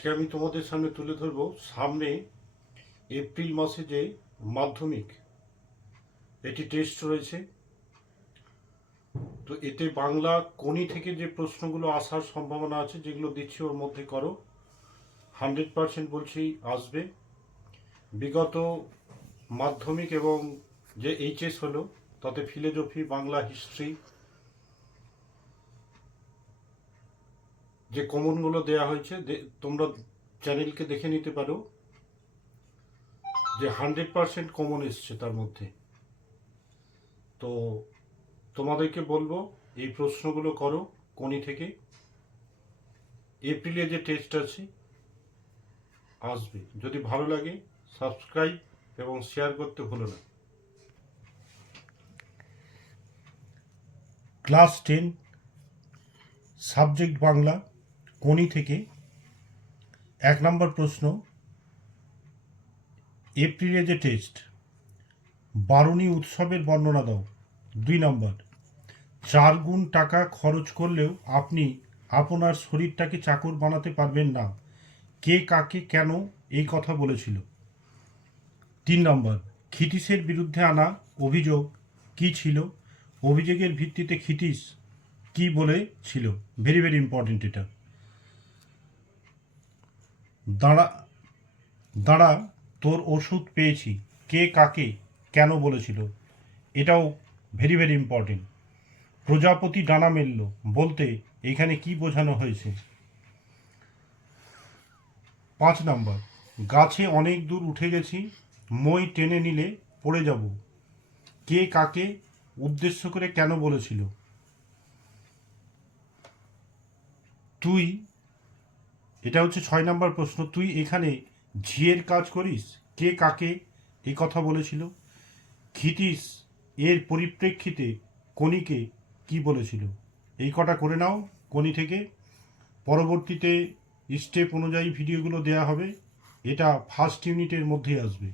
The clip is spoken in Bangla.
আজকে আমি তোমাদের সামনে তুলে ধরব সামনে এপ্রিল মাসে যে মাধ্যমিক এটি টেস্ট রয়েছে। তো এতে বাংলা কোনি থেকে যে প্রশ্নগুলো আসার সম্ভাবনা আছে, যেগুলো দিচ্ছি ওর মধ্যে করো, 100% বলছি আসবে। বিগত মাধ্যমিক এবং যে এইচএস হলো তাতে ফিলোজফি, বাংলা, হিস্ট্রি যে কমনগুলো দেয়া হয়েছে তোমরা চ্যানেলকে দেখে নিতে পারো, যে 100% কমন এসছে তার মধ্যে। তো তোমাদেরকে বলবো এই প্রশ্নগুলো করো কোনি থেকে। এপ্রিলে যে টেস্ট আছে আসবে। যদি ভালো লাগে সাবস্ক্রাইব এবং শেয়ার করতে ভুলো না। ক্লাস 10 সাবজেক্ট বাংলা কোনি থেকে 1 নম্বর প্রশ্ন, এপ্রিলে যে টেস্ট, বারুণী উৎসবের বর্ণনা দাও। 2 নম্বর, 4 গুণ টাকা খরচ করলেও আপনি আপনার শরীরটাকে চাকর বানাতে পারবেন না, কে কাকে কেন এই কথা বলেছিল। 3 নম্বর, খিটিসের বিরুদ্ধে আনা অভিযোগ কি ছিল, অভিযোগের ভিত্তিতে খিটিস কি বলেছিল। ভেরি ভেরি ইম্পর্টেন্ট এটা। দাঁড়া দাঁড়া তোর ওষুধ পেয়েছি, কে কাকে কেন বলেছিল, এটাও ভেরি ভেরি ইম্পর্টেন্ট। প্রজাপতি ডানা মেলল বলতে এখানে কি বোঝানো হয়েছে। 5 নম্বর, গাছে অনেক দূর উঠে গেছি, মই টেনে নিলে পড়ে যাব, কে কাকে উদ্দেশ্য করে কেন বলেছিল। তুই, এটা হচ্ছে 6 নম্বর প্রশ্ন, তুই এখানে ঝিয়ের কাজ করিস, কে কাকে এই কথা বলেছিল। খিটিস এর পরিপ্রেক্ষিতে কনিকে কি বলেছিল। এই কটা করে নাও কনি থেকে। পরবর্তীতে স্টেপ অনুযায়ী ভিডিওগুলো দেয়া হবে, এটা ফার্স্ট ইউনিটের মধ্যেই আসবে।